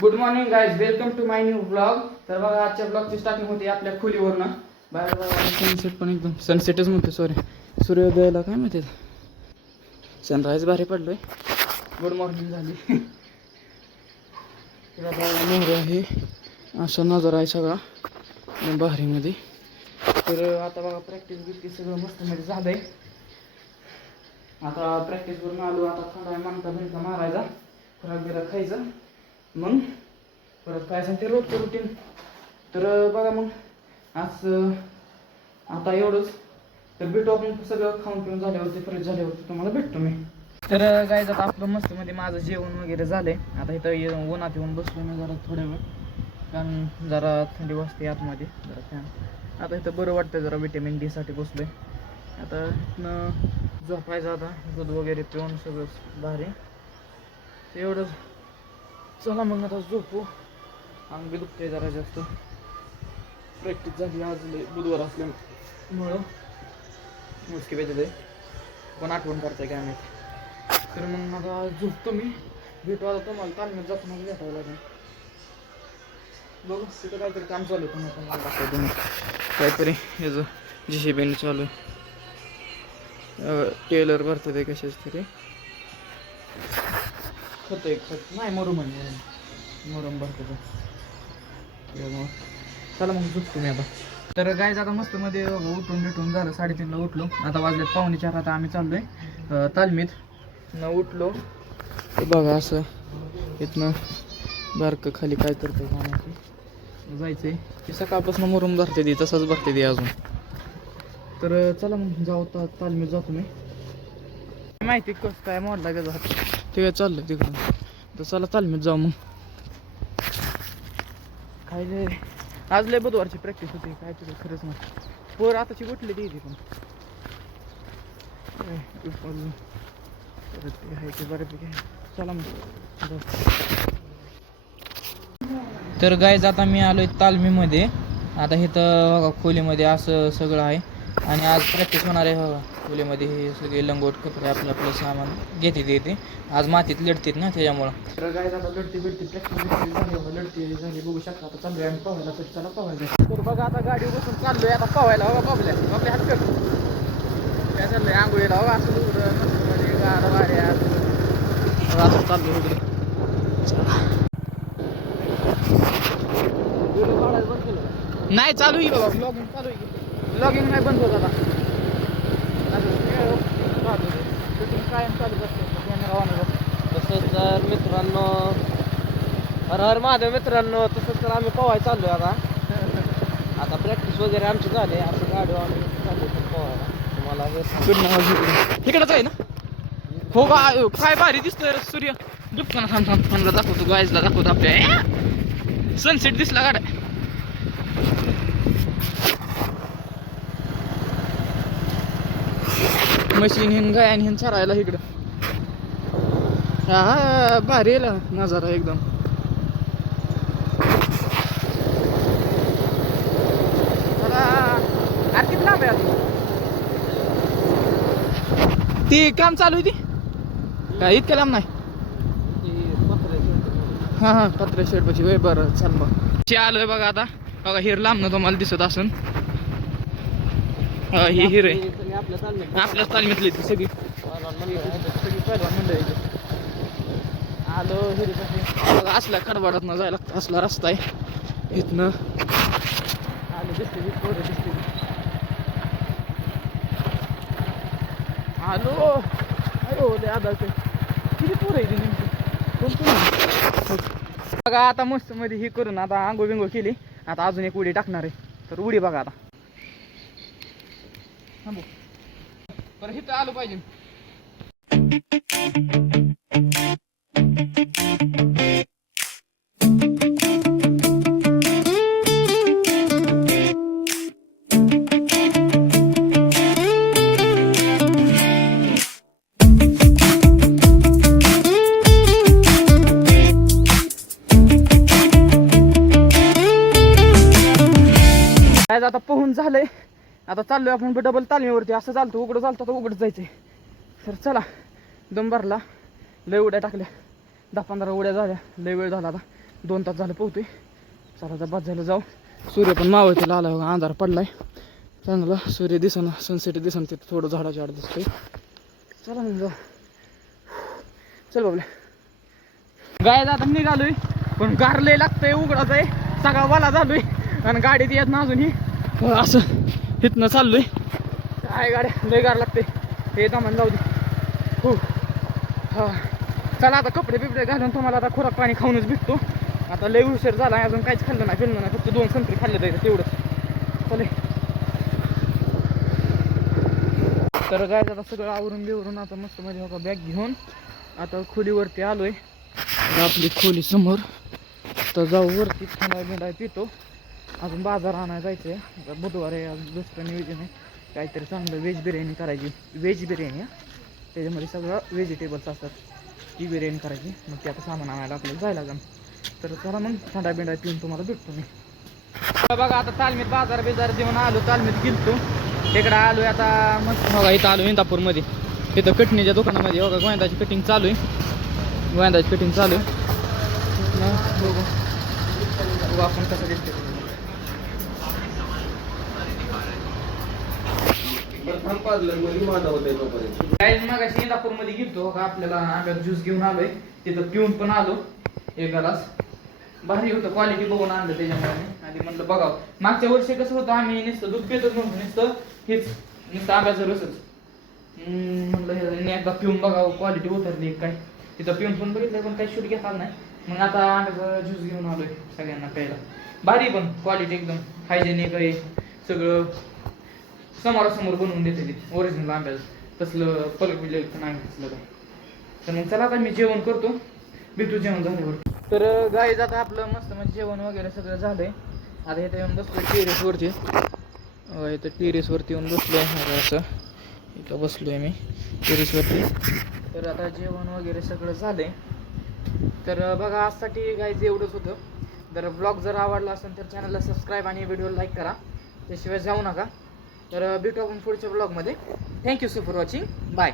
Good morning guys, welcome to my new blog. तर बघा आजच्या ब्लॉगची स्टार्टिंग होती आपल्या खोलीवरनं. बाहेर बघा सनसेट पण एकदम सनसेटच म्हणतो, सॉरी सूर्योदयाला काय माहिती सनराईज भारी पडलोय. गुड मॉर्निंग झाली. मोहर आहे असा नजारा आहे सगळा भारीमध्ये. तर आता बघा प्रॅक्टिस बिक्टिस सगळं मस्त मध्ये झालंय. आता प्रॅक्टिस करून आलो. आता थोडा मानका बिनका मारायचा, खुराक बिराक खायचा, मग परत काय सांगते रोजचं रुटीन. तर बघा मग आज आता एवढंच. तर भेटू आपण सगळं खाऊन पिऊन झाल्यावरती, फ्रेश झाल्यावरती तुम्हाला भेटतो मी. तर गाईज आता आपलं मस्त मध्ये माझं जेवण वगैरे झालंय. आता इथं उन्हात येऊन बसलो मी जरा थोड्या वेळ, कारण जरा थंडी वाजते आतमध्ये जरा फॅन. आता इथं बरं वाटतं, जरा विटॅमिन डी साठी बसलोय. आता इथनं झोपायचं, आता दूध वगैरे पिऊन सगळं भारी एवढंच. चला मग आता झोपू. अंग बी दुखते जरा जास्त, प्रॅक्टिस झाली आज बुधवार असल्यामुळं मुसकी पाहिजे ते पण आठवण करताय काय माहिती. तर मग आता झोपतो मी. भेटू आता तुम्हाला तालमीत जातो, मग भेटावं लागेल. बघू तिथं काहीतरी काम चालू होतं, मग दाखवतो काहीतरी ह्याचं JCB चालू आहे. टेलर भरतं ते कशाच तरी खत आहे, खत नाही मुरुम आहे, मुरुम भरतं ते. चला मग झोपतो मी आता. तर गाईज आता मस्त मध्ये उठून भेटून झालं, 3:30ला उठलो. आता वाजलेत 3:45. आता आम्ही चाललोय तालमीत. न उठलो बघा असं इथनं बारकं खाली काय करतंय का जायचंय. ते सकाळपासून मुरुम भरते ती, तसंच भरते ती अजून. तर चला मग जाऊ, तालमीत जातो मी. माहिती कसं काय मोडला गेला हात, ते काय चाललंय तिकडून. तर चला तालमीत जाऊ मग. काय आज लय बुधवारची प्रॅक्टिस होती, काय तरी खरंच नाही. पोर आताची उठली ती पण ते आहे ते बऱ्यापैकी. चला मग. तर गाईज आता मी आलोय तालमीमध्ये. आता इथं बघा खोलीमध्ये असं सगळं आहे, आणि आज प्रॅक्टिस होणार आहे. बघा खोलीमध्ये हे सगळे लंगोट कपडे आपलं आपलं सामान घेते येते. आज मातीत लढतात ना त्याच्यामुळं. तर गाईज आता लढती प्रॅक्टिस झाली, लढती झाली बघू शकता. आता चाललोय आम्ही पोहायला, तर चला पोहायला. तर बघा आता गाडी बसून चाललोय आता पोहायला. बघा बाबल्या बाबल्या हात कर काय चाललंय आंघोळीला. बघा असं मध्ये गाडा वाऱ्या असं चाललोय इकडे. नाही चालू आहे बाबा, ब्लॉगिंग चालू आहे. ब्लॉगिंग नाही बंद होत आता, शूटिंग कायम चालूच असते, कॅमेरा ऑन असतो. तसंच तर मित्रांनो, हर हर महादेव मित्रांनो. तसंच तर आम्ही पोहायला चाललोय आता प्रॅक्टिस वगैरे आमची झाली. असं गाडी आम्ही चाललोय पोहायला. तुम्हाला हे इकडंच आहे ना. हो का, काय भारी दिसतोय सूर्य दुपकाना. थांब दाखवतो, गायजला दाखवतो आपल्या. सनसेट दिसला गाड्या. मशीन हिन गायन हिन चरायला इकडं. हा भारी आहे नजारा एकदम. किती लांब आहे ती काम चालू आहे ती काय इतक्या लांब नाही. हा पत्रे शेड पाशी वय. बरं चल मग आलोय बघा. आता बघा हिर लांब ना तुम्हाला दिसत असून. ही हिर आहे आपल्याच तालमीतली ती सगळी पहिलवान मंडळी. आलो हिरी पाशी. असल्या खडबाडात न जायला लागतं, असला रस्ता आहे इथनं. आलो दिसते पोरं दिसते. आलो अयो ते आदळते. किती पोरं आहे ती नेमकी, कोण बघा. आता मस्त मध्ये ही करून आता आंघोळ बिंघोळ केली. आता अजून एक उडी टाकणार आहे. तर उडी बघा आता. थांबू बरं, इथं आलो पाहिजे. आता पोहून झालंय. आता चाललोय आपण डबल तालमीवरती. असं चालतं उघडं चालतं, तर उघडच जायचंय. तर चला, दम भरला, लय उड्या टाकल्या, 10-15 उड्या झाल्या, लय वेळ झाला. आता 2 तास झालं पोहतोय. चला आता बाद झालं जाऊ. सूर्य पण मावळतीला आला बघा, अंधार पडलाय चांगला, सूर्य दिसना, सनसेट दिसना, तिथं थोडं झाडाच्या आड दिसतंय. चला मग जाऊ. चल बाबले गाय आता निघालोय, पण गार लय लागतंय, उघडाच आहे, सगळा वाला झालोय आणि गाडीत येत ना अजूनही असं इथनं चाललोय. काय गाड्या लय गार लागते. हे दामान जाऊ दे. हो हा चला आता कपडे बिपडे घालून तुम्हाला आता खुराक पाणी खाऊनच भेटतो. आता लय उशीर झाला, अजून काहीच खाल्लं नाही, फिरलं नाही, फक्त 2 संत्री खाल्ले जायचं तेवढंच. चले तर काय आता सगळं आवरून बिवरून आता मस्त मध्ये हो का बॅग घेऊन आता खोलीवरती आलोय. आपली खोली समोर तर जाऊ वरती, थंडाय बिंडाय पितो. अजून बाजार आणायला जायचं आहे. बुधवार आहे, आज दुसरं नियोजन आहे, काहीतरी चांगलं व्हेज बिर्याणी करायची. व्हेज बिर्याणी त्याच्यामध्ये सगळं व्हेजिटेबल्स असतात, ती बिर्याणी करायची. मग ते आता सामान आणायला आपल्याला जायला लागेल. तर चला मग थंडा बिंडा पिऊन तुम्हाला भेटतो मी. बघा आता तालमीत बाजार बिजार देऊन आलो, तालमीत गेलतो, इकडं आलो आहे आता मस्त. बघा इथं आलो इंदापूरमध्ये, इथं कटणीच्या दुकानामध्ये बघा गोंदाची कटिंग चालू आहे, गोंदाची कटिंग चालू आहे. बघू आपण कसं दिसते. काय मगाशी इंदापूरमध्ये गेलतो का, आपल्याला आंब्याचा ज्यूस घेऊन आलोय, तिथं पिऊन पण आलो एक ग्लास. भारी होतं, क्वालिटी बघून आणलं त्याच्यामुळे. आणि म्हणलं बघावं, मागच्या वर्षी कसं होतं, आम्ही नुसतं दूध पितच नव्हतं, नुसतं आंब्याचं रसच. म्हणलं हे एकदा पिऊन बघावं, क्वालिटी उतरली काय. तिथं पिऊन पण बघितलं, पण काही शूट घेता नाही. मग आता आंब्याचा ज्यूस घेऊन आलोय सगळ्यांना प्यायला. भारी पण क्वालिटी एकदम हायजेनिक आहे, सगळं समोरासमोर बनवून देते ती ओरिजिनल आंब्याचं, तसलं पलक बिलक नाही तसलं काय. तर मग चला आता मी जेवण करतो, भेटू जेवण झाल्यावर. तर गाईज आता आपलं मस्त म्हणजे जेवण वगैरे सगळं झालंय. आता इथं येऊन बसलोय टेरेसवरती, इथं टेरेसवरती येऊन बसलोय असं, इथं बसलोय मी टेरेसवरती. तर आता जेवण वगैरे सगळं झालंय. तर बघा आजसाठी गाईज एवढंच होतं. तर ब्लॉग जर आवडला असेल तर चॅनलला सबस्क्राईब आणि व्हिडिओला लाईक करा, त्याशिवाय जाऊ नका. तर भेटू आपण पुढच्या ब्लॉगमध्ये. Thank you so for watching, bye.